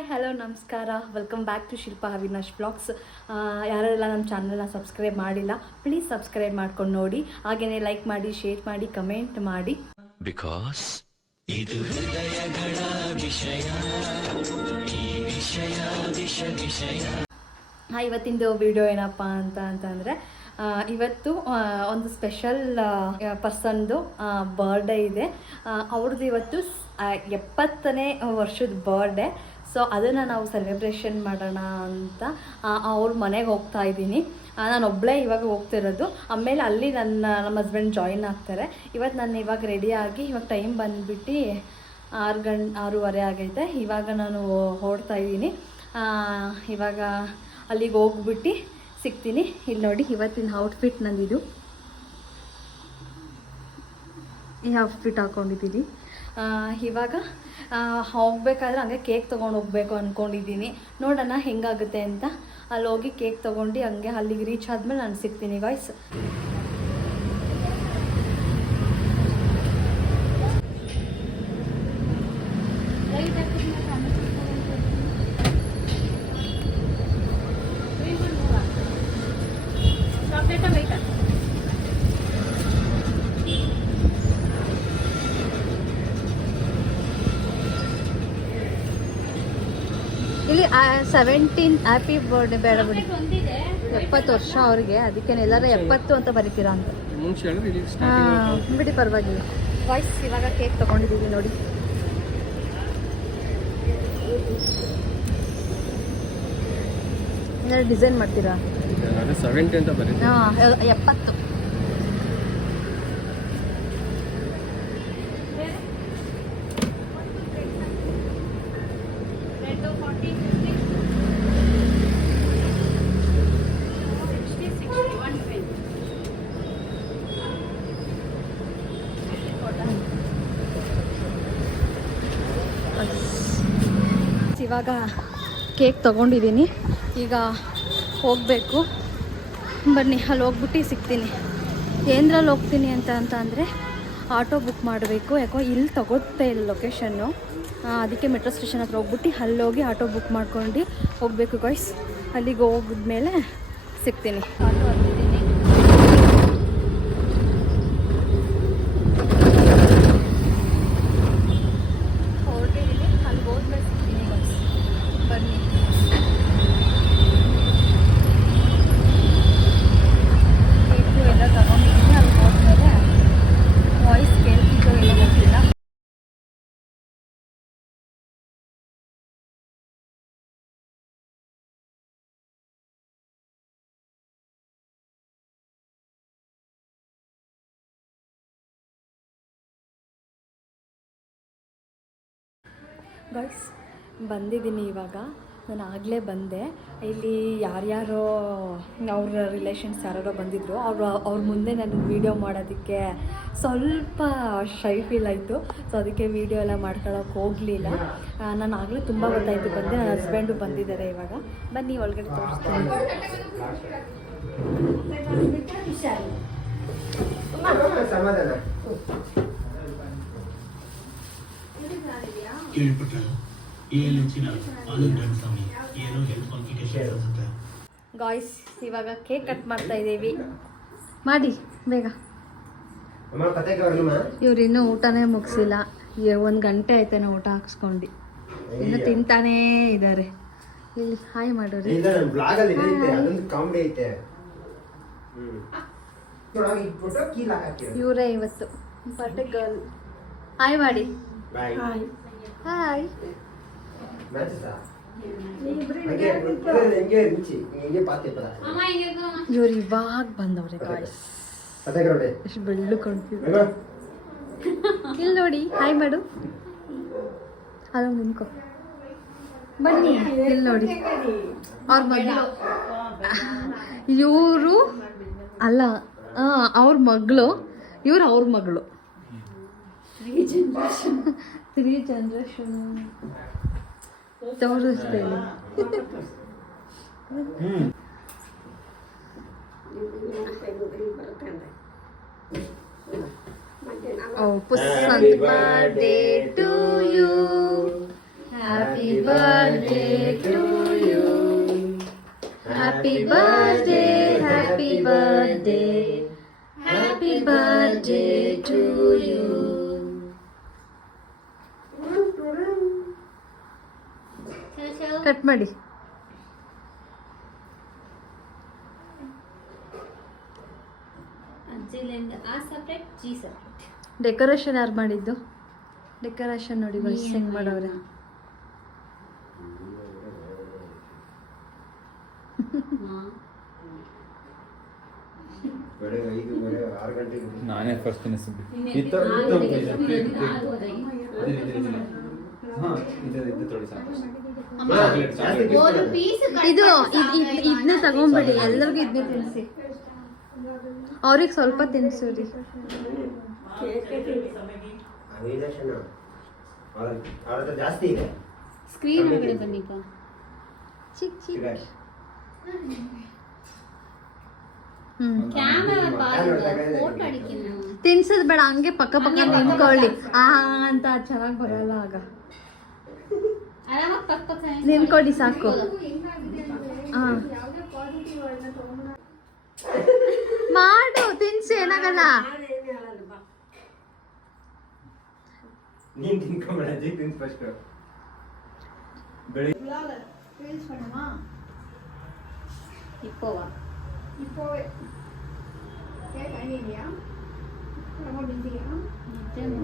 Hi hello ನಮಸ್ಕಾರ. Welcome back to Shilpa Avinash vlogs ಯಾರೆಲ್ಲ ನಮ್ಮ ಚಾನಲ್ನ ಸಬ್ಸ್ಕ್ರೈಬ್ ಮಾಡಿಲ್ಲ ಪ್ಲೀಸ್ ಸಬ್ಸ್ಕ್ರೈಬ್ ಮಾಡ್ಕೊಂಡು ನೋಡಿ. ಹಾಗೆಯೇ ಲೈಕ್ ಮಾಡಿ ಶೇರ್ ಮಾಡಿ ಕಮೆಂಟ್ ಮಾಡಿ. Because ಹಾಂ ಇವತ್ತಿಂದು ವಿಡಿಯೋ ಏನಪ್ಪ ಅಂತ ಅಂತಂದರೆ ಇವತ್ತು ಒಂದು ಸ್ಪೆಷಲ್ ಪರ್ಸನ್ದು ಬರ್ಡೇ ಇದೆ. ಅವ್ರದ್ದು ಇವತ್ತು ಎಪ್ಪತ್ತನೇ ವರ್ಷದ ಬರ್ಡೇ ಸೊ ಅದನ್ನು ನಾವು ಸೆಲೆಬ್ರೇಷನ್ ಮಾಡೋಣ ಅಂತ ಅವ್ರ ಮನೆಗೆ ಹೋಗ್ತಾ ಇದ್ದೀನಿ. ನಾನು ಒಬ್ಬಳೇ ಇವಾಗ ಹೋಗ್ತಿರೋದು. ಆಮೇಲೆ ಅಲ್ಲಿ ನನ್ನ, ನಮ್ಮ ಹಸ್ಬೆಂಡ್ ಜಾಯಿನ್ ಆಗ್ತಾರೆ. ಇವತ್ತು ನಾನು ಇವಾಗ ರೆಡಿಯಾಗಿ ಇವಾಗ ಟೈಮ್ ಬಂದುಬಿಟ್ಟು ಆರು ಗಂಟೆ, ಆರೂವರೆ ಆಗೈತೆ. ಇವಾಗ ನಾನು ಹೊಡ್ತಾ ಇದ್ದೀನಿ. ಇವಾಗ ಅಲ್ಲಿಗೆ ಹೋಗ್ಬಿಟ್ಟು ಸಿಗ್ತೀನಿ. ಇಲ್ಲಿ ನೋಡಿ, ಇವತ್ತಿನ ಔಟ್ಫಿಟ್ ನಂದಿದು. ಈ ಔಟ್ಫಿಟ್ ಹಾಕ್ಕೊಂಡಿದ್ದೀನಿ ಇವಾಗ ಹೋಗಬೇಕಾದ್ರೆ ಹಂಗೆ ಕೇಕ್ ತೊಗೊಂಡು ಹೋಗ್ಬೇಕು ಅಂದ್ಕೊಂಡಿದ್ದೀನಿ ನೋಡೋಣ ಹೆಂಗಾಗುತ್ತೆ ಅಂತ. ಅಲ್ಲಿ ಹೋಗಿ ಕೇಕ್ ತೊಗೊಂಡು ಹಂಗೆ ಅಲ್ಲಿಗೆ ರೀಚ್ ಆದಮೇಲೆ ನಾನು ಸಿಗ್ತೀನಿ ಗಾಯ್ಸ್ ಸೆವೆಂಟೀನ್ ಹ್ಯಾಪಿ ಬರ್ಡೇ ಬೇಡ ಬಿಡಿ. ಎಪ್ಪತ್ತು ವರ್ಷ ಅವ್ರಿಗೆ ಅದಕ್ಕೆ ಎಲ್ಲರೂ ಎಪ್ಪತ್ತು ಅಂತ ಬರೀತೀರಾ ಅಂತ. ಹಾ, ಬಿಡಿ ಪರವಾಗಿಲ್ಲ. ವಾಯ್ಸ್ ಇವಾಗ ಕೇಕ್ ತಗೊಂಡಿದ್ದೀವಿ ನೋಡಿ. ಏನಾದ್ರು ಡಿಸೈನ್ ಮಾಡ್ತೀರಾ? ಹಾಂ ಎಪ್ಪತ್ತು. ಇವಾಗ ಕೇಕ್ ತಗೊಂಡಿದ್ದೀನಿ. ಈಗ ಹೋಗಬೇಕು. ಬನ್ನಿ, ಅಲ್ಲಿ ಹೋಗ್ಬಿಟ್ಟು ಸಿಗ್ತೀನಿ. ಏನ್ರಲ್ಲಿ ಹೋಗ್ತೀನಿ ಅಂತ ಅಂತ ಅಂದರೆ ಆಟೋ ಬುಕ್ ಮಾಡಬೇಕು. ಯಾಕೋ ಇಲ್ಲಿ ತಗೋತಾ ಇಲ್ಲ ಲೊಕೇಶನ್ನು. ಅದಕ್ಕೆ ಮೆಟ್ರೋ ಸ್ಟೇಷನ್ ಹತ್ರ ಹೋಗ್ಬಿಟ್ಟು ಅಲ್ಲಿ ಹೋಗಿ ಆಟೋ ಬುಕ್ ಮಾಡ್ಕೊಂಡು ಹೋಗಬೇಕು ಗಾಯ್ಸ್ ಅಲ್ಲಿಗೆ ಹೋಗಿದ್ಮೇಲೆ ಸಿಗ್ತೀನಿ ಆಟೋ ಹತ್ತಿದ್ದೀನಿ ಹೊರಟಿದ್ದೀನಿ ಅಲ್ಲಿ ಹೋದ್ಮೇಲೆ ಸಿಗ್ತೀನಿ ಗಾಯ್ಸ್ ಬನ್ನಿ ಕೇಕು ಎಲ್ಲ ತಗೊಂಡಿದ್ದೀನಿ ಅಲ್ಲಿ ಹೋದ್ಮೇಲೆ ವಾಯ್ಸ್ ಕೇಳ್ತಿದ್ದೋ ಏನೋ ಗೊತ್ತಿಲ್ಲ ಗೈಸ್ ಬಂದಿದ್ದೀನಿ ಇವಾಗ. ನಾನು ಆಗಲೇ ಬಂದೆ. ಇಲ್ಲಿ ಯಾರ್ಯಾರೋ ಅವ್ರ ರಿಲೇಷನ್ಸ್ ಯಾರ್ಯಾರೋ ಬಂದಿದ್ದರು ಅವರು ಅವ್ರ ಮುಂದೆ ನಾನು ವೀಡಿಯೋ ಮಾಡೋದಕ್ಕೆ ಸ್ವಲ್ಪ ಶೈ ಫೀಲ್ ಆಯಿತು. ಸೊ ಅದಕ್ಕೆ ವೀಡಿಯೋ ಎಲ್ಲ ಮಾಡ್ಕೊಳ್ಳೋಕೆ ಹೋಗಲಿಲ್ಲ. ನಾನು ಆಗಲೇ ತುಂಬ ಗೊತ್ತಾಯಿತು. ಬಂದೆ ನನ್ನ ಹಸ್ಬೆಂಡು ಬಂದಿದ್ದಾರೆ ಇವಾಗ. ಬನ್ನಿ ಒಳಗಡೆ ತೋರಿಸ್ತೀನಿ. ಸ್ವಾಮಿ ಏನೋ ಹೆಲ್ತ್ ಕಾಂಪ್ಲಿಕೇಶನ್ ಅನ್ಸುತ್ತೆ. ಗಾಯ್ಸ್ ಇವಾಗ ಕೇಕ್ ಕಟ್ ಮಾಡ್ತಾ ಇದ್ದೀವಿ. ಮಾಡಿ ಬೇಗ. ಇವ್ರು ಇನ್ನೂ ಊಟನೇ ಮುಗಿಸಿಲ್ಲ. ಒಂದು ಗಂಟೆ ಆಯ್ತಾನೆ ಊಟ ಹಾಕ್ಸ್ಕೊಂಡು. ಇನ್ನು ತಿಂತಾನೇ ಇದ್ದಾರೆ ಇಲ್ಲಿ ಹಾಯ್ ಮಾಡೋರಿ. ಇವರೇ ಇವತ್ತು. ಗರ್ಲ್ ಹಾಯ್ ಮಾಡಿ ಬಾಯ್ ಹಾಯ್ ಇವ್ರು ಇವಾಗ ಬಂದವ್ರೆ ಗಾಯ್ಸ್ ಎಷ್ಟು ಬೆಳ್ಳು ಕಾಣ್ತೀವಿ ಇಲ್ಲಿ ನೋಡಿ ಹಾಯ್ ಮಾಡು ಅಲ್ಲ ನಿಂತ್ಕೊ. ಬನ್ನಿ. ಇಲ್ಲಿ ನೋಡಿ. ಅವ್ರ ಮಗಳು. ಇವರು ಅಲ್ಲ ಅವ್ರ ಮಗಳು. ಇವ್ರು ಅವ್ರ ಮಗಳು. ತ್ರೀ ಜನ್ರೇಷನ್ ತೋರಿಸ್ತೇನೆ Oh, Pussant birthday to you. Happy birthday to you happy birthday happy birthday happy birthday to you Cut ಮಾಡಿ ಡೆಕೋರೇಷನ್ ಯಾರು ಮಾಡಿದ್ದು ಡೆಕೋರೇಷನ್ ನೋಡಿ ಬಸ್ ಹೆಂಗ್ ಮಾಡವ್ರೆ ನಾನೇ ಫಸ್ಟ್ ತಿನ್ನಿಸಿದ್ದು ಇತ್ತು ಇದು ಇದನ್ನ ತಗೊಂಬಿಡಿ ಎಲ್ಲರಿಗೂ ಇದನ್ನ ತಿನ್ಸಿ ಅವ್ರಿಗೆ ಸ್ವಲ್ಪ ತಿನ್ಸಿರಿ ರೀ ಸ್ಕ್ರೀನ್ ಒಳಗಡೆ ಬನ್ನಿಪ್ಪ ಚಿಕ್ ಚಿಕ್. ಶಿರಾಶ್. ಹ್ಮ್. Camera photo ಅಡಿಕಿನ. ತಿನ್ಸದ್ ಬೇಡ ಹಂಗೆ ಪಕ್ಕ ಪಕ್ಕ ನಿಂತ್ಕೊಳ್ಳಿ. ಆ ಅಂತ ಚೆನ್ನಾಗಿ ಬರಲ್ಲ ಆಗ. ಆರಾಮಾಗಿ ಪಕ್ಕ ಪಕ್ಕ ನಿಂತ್ಕೊಳ್ಳಿ ಸಾಕು ಹಾ ಮಾಡು ತಿನ್ಸು ಏನಾಗಲ್ಲ ನೀನ್ ತಿನ್ಕೊಂಬೇಡ ಅಜ್ಜಿ ತಿನ್ಸ್ ಫಸ್ಟ್ ಬೆಳಿಗ್ಗೆ ಇಪ್ಪವ ಏಯ್,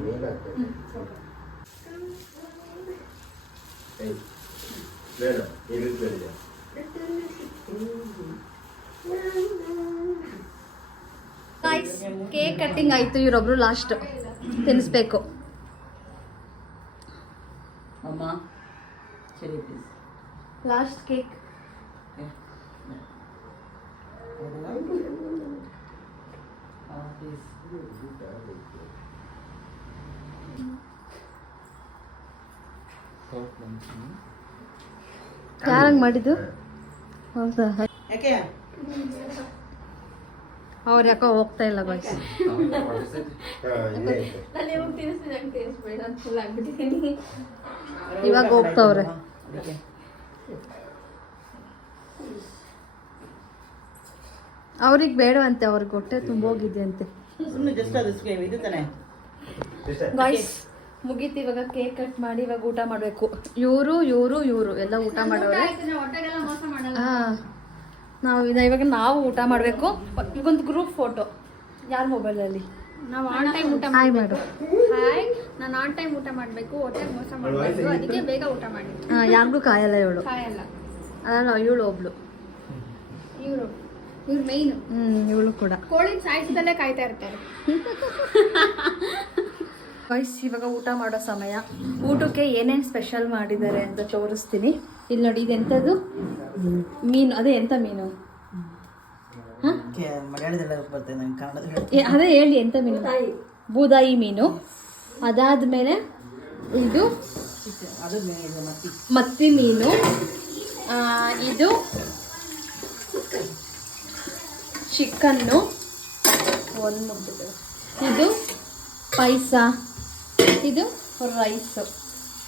ಬೇಡ ಇರುತ್ತೆ ಬೇಡ ಕೇಕ್ ಕಟ್ಟಿಂಗ್ ಆಯ್ತು ಇವರೊಬ್ರು ಲಾಸ್ಟ್ ತಿನ್ನಿಸ್ಬೇಕು ಲಾಸ್ಟ್ ಕೇಕ್ ಪ್ಲೀಸ್ ಯಾರಂಗ್ ಮಾಡಿದ್ದು? ಹೌದಾ? ಯಾಕೆ? ಅವ್ರು ಯಾಕೋ ಹೋಗ್ತಾ ಇಲ್ಲ ಬಾಯ್ಸ್. ಇವಾಗ ಹೋಗ್ತಾವ್ರೆ. ಅವ್ರಿಗೆ ಬೇಡವಂತೆ ಅವ್ರಿಗೆ ಹೊಟ್ಟೆ ತುಂಬೋಗಿದೆಯಂತೆ ಸುಮ್ಮನೆ ಜಸ್ಟ್ ಅದು ಇದು ತಾನೆ? ಸಿಸ್ಟರ್, ಬಾಯ್ಸ್ ಮುಗೀತು ಇವಾಗ ಕೇಕ್ ಕಟ್ ಮಾಡಿ ಇವಾಗ ಊಟ ಮಾಡಬೇಕು. ಇವರು ಇವರು ಇವರು ಎಲ್ಲ ಊಟ ಮಾಡೋರೆ. ಹಾಂ. ನಾವು ಇದ ಇವಾಗ ನಾವು ಊಟ ಮಾಡಬೇಕು. ಇವಾಗೊಂದು ಗ್ರೂಪ್ ಫೋಟೋ ಯಾರ ಮೊಬೈಲಲ್ಲಿ ನಾವು ಆನ್ ಟೈಮ್ ಊಟ ಹಾಯ್ ಮಾಡು ಹಾಯ್ ನಾನು ಆನ್ ಟೈಮ್ ಊಟ ಮಾಡಬೇಕು ಹೊಟ್ಟೆಗೆ ಮೋಸ ಮಾಡಬೇಕು. ಅದಕ್ಕೆ ಬೇಗ ಊಟ ಮಾಡಿ. ಹಾಂ ಯಾರಿಗೂ ಕಾಯಲ್ಲ ಇವಳು. ಕಾಯಲ್ಲ. ಅಲ್ಲ ಇವಳು ಒಬ್ಳು. ಇವರು. ಇವ್ರು ಮೈನು ಹ್ಞೂ ಇವಳು ಕೂಡ. ಕೋಳಿ ಸಾಯಿಸಿದಲ್ಲೇ ಕಾಯ್ತಾ ಇರ್ತಾರೆ. ಬಾಯ್ಸ್ ಇವಾಗ ಊಟ ಮಾಡೋ ಸಮಯ. ಊಟಕ್ಕೆ ಏನೇನು ಸ್ಪೆಷಲ್ ಮಾಡಿದ್ದಾರೆ ಅಂತ ತೋರಿಸ್ತೀನಿ. ಇಲ್ಲಿ ನೋಡಿ ಇದೆಂಥದ್ದು ಮೀನು ಅದೇ ಎಂಥ ಮೀನು? ಅದೇ ಹೇಳಿ ಎಂಥ ಮೀನು? ಬೂದಾಯಿ. ಮೀನು. ಅದಾದಮೇಲೆ ಇದು ಇದು ಮತ್ತಿ. ಮೀನು. ಆ, ಇದು ಚಿಕನ್ನು. ಒಂದು. ಇದು ಪಾಯಸ ಇದು ರೈಸು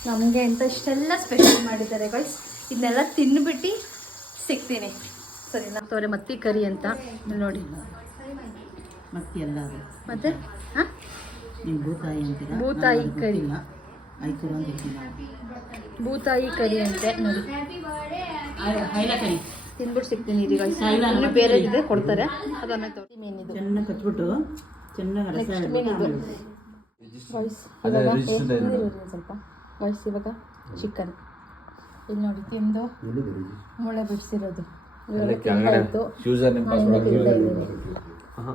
ನಮಗೆ ಅಂತ ಇಷ್ಟೆಲ್ಲ ಸ್ಪೆಷಲ್ ಮಾಡಿದ್ದಾರೆ ಗೈಸ್ ಇದನ್ನೆಲ್ಲ ತಿನ್ಬಿಟ್ಟು ಸಿಗ್ತೀನಿ. ಸರಿ ತೋರೆ ಮತ್ತಿ ಕರಿ ಅಂತ. ನೋಡಿ. ಮತ್ತಿ ಮತ್ತೆ? ಹಾಂ? ನೀವು ಭೂತಾಯಿ ಅಂತೀರಾ? ಭೂತಾಯಿ ಕರಿ. ಭೂತಾಯಿ ಕರಿ ಅಂತೆ ನೋಡಿ. ತಿನ್ಬಿಟ್ಟು ತಿಂದ್ಬಿಟ್ಟು ಸಿಗ್ತೀನಿ ಇದೀಗ ಇನ್ನು ಬೇರೆ ಇದೆ ಕೊಡ್ತಾರೆ. ಅದನ್ನ ಮೀನಿದು ಚೆನ್ನಾಗಿ ಕಚ್ಬಿಟ್ಟು ಚೆನ್ನಾಗಿ ಮೀನಿದು ವಾಯ್ಸ್ ಅದೇ ಇವಾಗ ಸ್ವಲ್ಪ? ವಾಯ್ಸ್ ಇವಾಗ ಚಿಕನ್ ಇಲ್ಲಿ ನೋಡಿ ತಿಂದು? ಮುಳೆ ಬಿಡಿಸಿರೋದು. ಅಲ್ಲಿ ಕೆಳಗಡೆ ಯೂಸರ್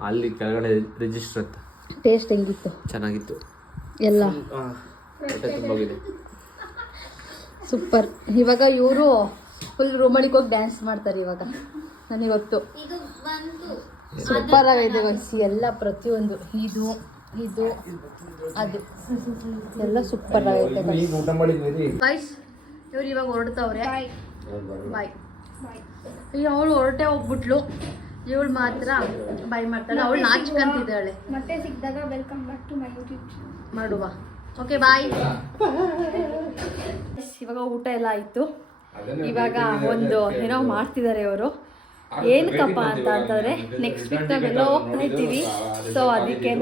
ಅಲ್ಲಿ ಕೆಳಗಡೆ ರಿಜಿಸ್ಟರ್ ಅಂತ. ಟೇಸ್ಟ್ ಹೆಂಗಿತ್ತು? ಚೆನ್ನಾಗಿತ್ತು. ಎಲ್ಲ. ಸೂಪರ್ ಇವಾಗ ಇವರು ಫುಲ್ ರೂಮಳಿಗೆ ಹೋಗಿ ಡ್ಯಾನ್ಸ್ ಮಾಡ್ತಾರೆ ಇವಾಗ. ನನಗೆ ಗೊತ್ತು ಸೂಪರ್ ಆಗೈತೆ ವಯಸ್ಸಿ ಎಲ್ಲ ಪ್ರತಿಯೊಂದು. ಇದು ಇದು ಅದು. ಎಲ್ಲ ಸೂಪರ್ ಆಗೈತೆ ಗೈಸ್ ಇವ್ರು ಇವಾಗ ಹೊರಡ್ತಾವ್ರೆ. ಬಾಯ್ ಈಗ ಅವಳು ಹೊರಟೆ ಹೋಗ್ಬಿಟ್ಲು. ಇವಳು ಮಾತ್ರ ಬಾಯ್ ಮಾಡ್ತಾಳೆ. ಅವಳು ನಾಚ್ಕಂತಿದ್ದಾಳೆ. ಮತ್ತೆ ಸಿಕ್ಕಿದಾಗ welcome back to my YouTube ಮಾಡುವ. ಓಕೆ ಬಾಯ್ ಇವಾಗ ಊಟ ಎಲ್ಲ ಆಯಿತು. ಇವಾಗ ಒಂದು ಏನೋ ಮಾಡ್ತಿದ್ದಾರೆ ಅವರು ಏನಕ್ಕಪ್ಪ ಅಂತ ಅಂತಂದರೆ ನೆಕ್ಸ್ಟ್ ವೀಕ್ ನಾವೆಲ್ಲ ಹೋಗ್ತಾ ಇದ್ದೀವಿ. ಸೊ ಅದಕ್ಕೇ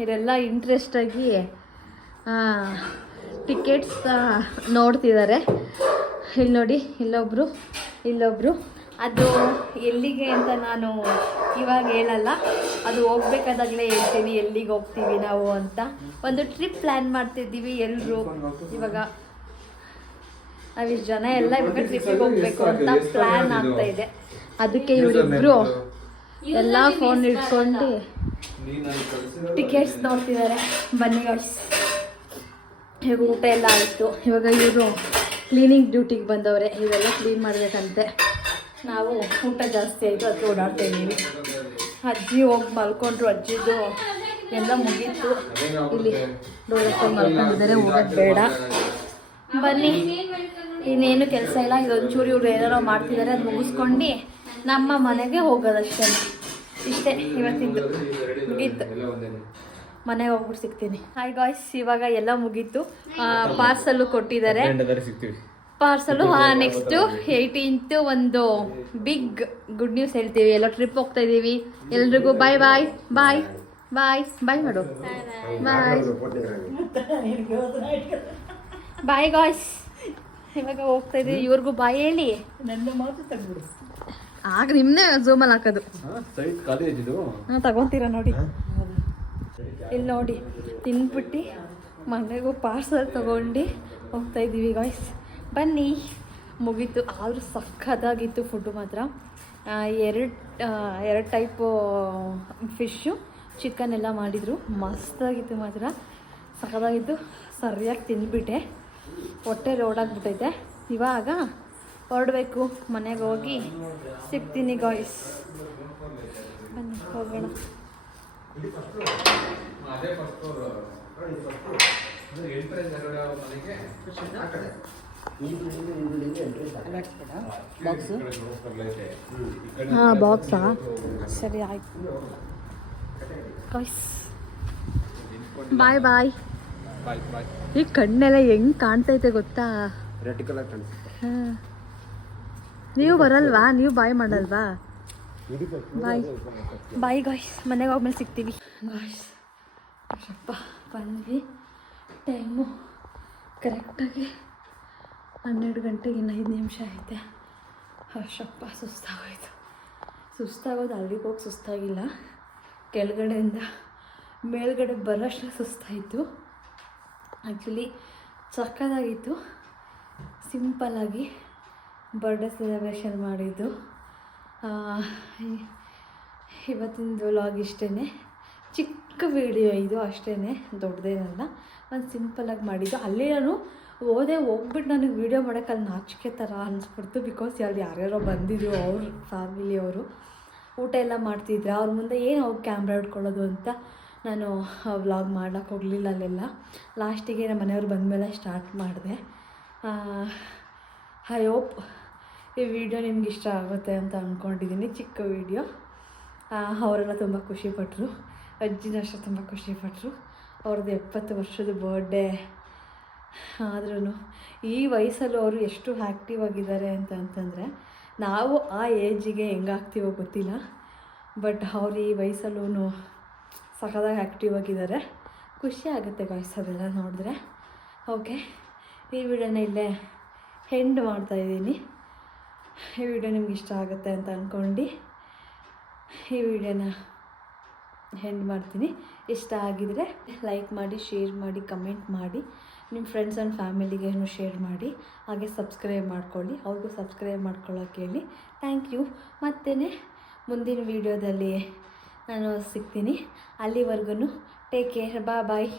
ಇವರೆಲ್ಲ ಇಂಟ್ರೆಸ್ಟಾಗಿ ಟಿಕೆಟ್ಸ್ ನೋಡ್ತಿದ್ದಾರೆ. ಇಲ್ಲಿ ನೋಡಿ ಇಲ್ಲೊಬ್ಬರು ಇಲ್ಲೊಬ್ರು. ಅದು ಎಲ್ಲಿಗೆ ಅಂತ ನಾನು ಇವಾಗ ಹೇಳಲ್ಲ. ಅದು ಹೋಗ್ಬೇಕಾದಾಗಲೇ ಹೇಳ್ತೀನಿ, ಎಲ್ಲಿಗೆ ಹೋಗ್ತೀವಿ ನಾವು ಅಂತ. ಒಂದು ಟ್ರಿಪ್ ಪ್ಲ್ಯಾನ್ ಮಾಡ್ತಿದ್ದೀವಿ ಎಲ್ಲರೂ ಇವಾಗ ನಾವಿಷ್ಟು ಜನ ಎಲ್ಲ ಇವಾಗ ಟ್ರಿಪ್ಪಿಗೆ ಹೋಗ್ಬೇಕು ಅಂತ ಪ್ಲ್ಯಾನ್ ಆಗ್ತಾ ಇದೆ. ಅದಕ್ಕೆ ಇವರಿಬ್ರು ಎಲ್ಲ ಫೋನ್ ಇಟ್ಕೊಂಡು ಟಿಕೆಟ್ಸ್ ನೋಡ್ತಿದ್ದಾರೆ. ಬನ್ನಿ ಇವಾಗ ಊಟ ಎಲ್ಲ ಆಯಿತು. ಇವಾಗ ಇವರು ಕ್ಲೀನಿಂಗ್ ಡ್ಯೂಟಿಗೆ ಬಂದವ್ರೆ. ಇವೆಲ್ಲ ಕ್ಲೀನ್ ಮಾಡಬೇಕಂತೆ. ನಾವು ಊಟ ಜಾಸ್ತಿ ಆಯಿತು ಅದಕ್ಕೆ ಓಡಾಡ್ತಾ ಇದ್ದೀವಿ. ಅಜ್ಜಿ ಹೋಗಿ ಮಲ್ಕೊಂಡ್ರು. ಅಜ್ಜಿದು ಎಲ್ಲ ಮುಗೀತು. ಇಲ್ಲಿ ಡೋಳಕ್ಕೆ ಮಲ್ಕೊಂಡಿದ್ದಾರೆ. ಹೋಗೋದು ಬೇಡ. ಬನ್ನಿ. ಇನ್ನೇನು ಕೆಲಸ ಇಲ್ಲ. ಇದೊಂಚೂರು ಇವ್ರು ಏನಾರೋ ಮಾಡ್ತಿದ್ದಾರೆ. ಅದು ಮುಗಿಸ್ಕೊಂಡು ನಮ್ಮ ಮನೆಗೆ ಹೋಗೋದಷ್ಟೇ. ಇಷ್ಟೇ ಇವತ್ತಿದ್ದು. ಮುಗೀತು. ಮನೆಗೆ ಹೋಗ್ಬಿಟ್ಟು ಸಿಗ್ತೀನಿ. ಹಾಯ್ ಗಾಯ್ಸ್ ಇವಾಗ ಎಲ್ಲ ಮುಗೀತು. ಪಾರ್ಸಲ್ಲು ಕೊಟ್ಟಿದ್ದಾರೆ. ಪಾರ್ಸಲ್ ಪಾರ್ಸಲು ನೆಕ್ಸ್ಟ್ ಏಯ್ಟೀನ್ತ್ ಒಂದು ಬಿಗ್ ಗುಡ್ ನ್ಯೂಸ್ ಹೇಳ್ತೀವಿ. ಎಲ್ಲ ಟ್ರಿಪ್ ಹೋಗ್ತಾ ಇದೀವಿ. ಎಲ್ರಿಗೂ ಬಾಯ್ ಬಾಯ್ ಬಾಯ್ ಬಾಯ್ ಬಾಯ್ ಮಾಡು. ಬಾಯ್ ಬಾಯ್ ಗಾಯ್ಸ್ ಇವಾಗ ಹೋಗ್ತಾ ಇದೀವಿ. ಇವ್ರಿಗೂ ಬಾಯ್ ಹೇಳಿ. ನನ್ನ ಮಾತು ತಗ್ಬಿಡು ಆಗ ನಿಮ್ಮನ್ನೇ ಝೂಮಲ್ಲಿ ಹಾಕೋದು. ಸೈಟ್ ಖಾಲಿ ಇದ್ದಿದ್ದು. ಹಾಂ ತಗೊತೀರಾ ನೋಡಿ. ಇಲ್ಲಿ ನೋಡಿ ತಿನ್ಬಿಟ್ಟು ಮನೆಗೂ ಪಾರ್ಸಲ್ ತಗೊಂಡು ಹೋಗ್ತಾ ಇದ್ದೀವಿ ಗಾಯ್ಸ್ ಬನ್ನಿ. ಮುಗೀತು. ಆದರೂ ಸಖತ್ತಾಗಿತ್ತು ಫುಡ್ಡು ಮಾತ್ರ. ಎರಡು ಎರಡು ಟೈಪು ಫಿಶ್ಶು ಚಿಕನ್ ಎಲ್ಲ ಮಾಡಿದರು. ಮಸ್ತಾಗಿತ್ತು ಮಾತ್ರ. ಸಖತ್ತಾಗಿತ್ತು. ಸರಿಯಾಗಿ ತಿಂದ್ಬಿಟ್ಟೆ ಹೊಟ್ಟೆ ರೋಡಾಗ್ಬಿಟ್ಟೈತೆ ಇವಾಗ ಹೊರಡಬೇಕು ಮನೆಗೆ ಹೋಗಿ ಸಿಗ್ತೀನಿ ಗಾಯ್ಸ್ ಬನ್ನಿ ಹೋಗೋಣ. ಹಾಂ ಬಾಕ್ಸಾ ಸರಿ ಆಯ್ತು. ಗಾಯ್ಸ್ ಬಾಯ್ ಬಾಯ್ ಈ ಕಣ್ಣೆಲ್ಲ ಹೆಂಗ್ ಕಾಣ್ತೈತೆ ಗೊತ್ತಾ? ರೆಡ್ ಕಲರ್ ಕಾಣಿಸುತ್ತೆ. ಹಾ. ನೀವು ಬರಲ್ವಾ? ನೀವು ಬಾಯ್ ಮಾಡಲ್ವಾ? ಬಾಯ್. ಬಾಯ್ ಗಾಯ್ಸ್ ಮನೆಗೆ ಹೋಗ್ಮೇಲೆ ಸಿಗ್ತೀವಿ. ಗಾಯ್ಸ್ ಅಷ್ಟಪ್ಪ ಬಂದ್ವಿ ಟೈಮು ಕರೆಕ್ಟಾಗಿ ಹನ್ನೆರಡು ಗಂಟೆಗೆ ಇನ್ನು ಐದು ನಿಮಿಷ ಐತೆ. ಅಷ್ಟಪ್ಪ ಸುಸ್ತಾಗೋಯ್ತು. ಸುಸ್ತಾಗೋದು ಅಲ್ಲಿಗೆ ಹೋಗಿ ಸುಸ್ತಾಗಿಲ್ಲ. ಕೆಳಗಡೆಯಿಂದ ಮೇಲ್ಗಡೆ ಬರೋಷ್ಟು ಸುಸ್ತಾಯಿತು. ಆ್ಯಕ್ಚುಲಿ ಸಕ್ಕದಾಗಿತ್ತು ಸಿಂಪಲ್ಲಾಗಿ ಬರ್ಡೇ ಸೆಲೆಬ್ರೇಷನ್ ಮಾಡಿದ್ದು. ಇವತ್ತಿನ ವ್ಲಾಗ್ ಇಷ್ಟೇ ಚಿಕ್ಕ ವಿಡಿಯೋ ಇದು ಅಷ್ಟೇ ದೊಡ್ಡದೇನಲ್ಲ. ಒಂದು ಸಿಂಪಲಾಗಿ ಮಾಡಿದ್ದು. ಅಲ್ಲಿ ನಾನು ಹೋದೆ ಹೋಗ್ಬಿಟ್ಟು ನನಗೆ ವೀಡಿಯೋ ಮಾಡೋಕ್ಕೆ ಅಲ್ಲಿ ನಾಚಿಕೆ ಥರ ಅನಿಸ್ಬಿಡ್ತು ಬಿಕಾಸ್ ಅಲ್ಲಿ ಯಾರ್ಯಾರೋ ಬಂದಿದ್ರು ಅವ್ರ ಫ್ಯಾಮಿಲಿಯವರು ಊಟ ಎಲ್ಲ ಮಾಡ್ತಿದ್ರು. ಅವ್ರ ಮುಂದೆ ಏನು ಅವ್ರು ಕ್ಯಾಮ್ರಾ ಇಟ್ಕೊಳ್ಳೋದು ಅಂತ ನಾನು ವ್ಲಾಗ್ ಮಾಡೋಕ್ಕೆ ಹೋಗಲಿಲ್ಲ ಅಲ್ಲೆಲ್ಲ. ಲಾಸ್ಟಿಗೆ ನಮ್ಮ ಮನೆಯವ್ರು ಬಂದಮೇಲೆ ಸ್ಟಾರ್ಟ್ ಮಾಡಿದೆ. ಐ ಹೋಪ್ ಈ ವಿಡಿಯೋ ನಿಮ್ಗೆ ಇಷ್ಟ ಆಗುತ್ತೆ ಅಂತ ಅಂದ್ಕೊಂಡಿದ್ದೀನಿ ಚಿಕ್ಕ ವಿಡಿಯೋ. ಅವರೆಲ್ಲ ತುಂಬ ಖುಷಿಪಟ್ಟರು ಅಜ್ಜಿನ ಅಷ್ಟೇ ತುಂಬ ಖುಷಿಪಟ್ಟರು ಅವ್ರದ್ದು ಎಪ್ಪತ್ತು ವರ್ಷದ ಬರ್ಡೇ ಆದ್ರೂ ಈ ವಯಸ್ಸಲ್ಲೂ ಅವರು ಎಷ್ಟು ಆ್ಯಕ್ಟಿವ್ ಆಗಿದ್ದಾರೆ ಅಂತ ಅಂತಂದರೆ, ನಾವು ಆ ಏಜಿಗೆ ಹೆಂಗಾಗ್ತೀವೋ ಗೊತ್ತಿಲ್ಲ. ಬಟ್ ಅವ್ರು ಈ ವಯಸ್ಸಲ್ಲೂ ಸಖತ್ತಾಗಿ ಆ್ಯಕ್ಟಿವ್ ಆಗಿದ್ದಾರೆ. ಖುಷಿ ಆಗುತ್ತೆ ಅದೆಲ್ಲ ನೋಡಿದ್ರೆ. ಓಕೆ ಈ ವಿಡಿಯೋನ ಇಲ್ಲೇ ಹೆಂಡ್ ಮಾಡ್ತಾಯಿದ್ದೀನಿ ಈ ವಿಡಿಯೋ ನಿಮ್ಗೆ ಇಷ್ಟ ಆಗುತ್ತೆ ಅಂತ ಅಂದ್ಕೊಂಡು ಈ ವಿಡಿಯೋನ ಹೆಂಡ್ ಮಾಡ್ತೀನಿ. ಇಷ್ಟ ಆಗಿದರೆ ಲೈಕ್ ಮಾಡಿ ಶೇರ್ ಮಾಡಿ ಕಮೆಂಟ್ ಮಾಡಿ. ನಿಮ್ಮ ಫ್ರೆಂಡ್ಸ್ ಆ್ಯಂಡ್ ಫ್ಯಾಮಿಲಿಗೇನು ಶೇರ್ ಮಾಡಿ. ಹಾಗೆ ಸಬ್ಸ್ಕ್ರೈಬ್ ಮಾಡ್ಕೊಳ್ಳಿ. ಅವ್ರಿಗೂ ಸಬ್ಸ್ಕ್ರೈಬ್ ಮಾಡ್ಕೊಳ್ಳೋಕೆ ಹೇಳಿ. ಥ್ಯಾಂಕ್ ಯು ಮತ್ತೇ ಮುಂದಿನ ವೀಡಿಯೋದಲ್ಲಿ ನಾನು ಸಿಗ್ತೀನಿ. ಅಲ್ಲಿವರೆಗೂ ಟೇಕ್ ಕೇರ್ ಬಾ ಬಾಯ್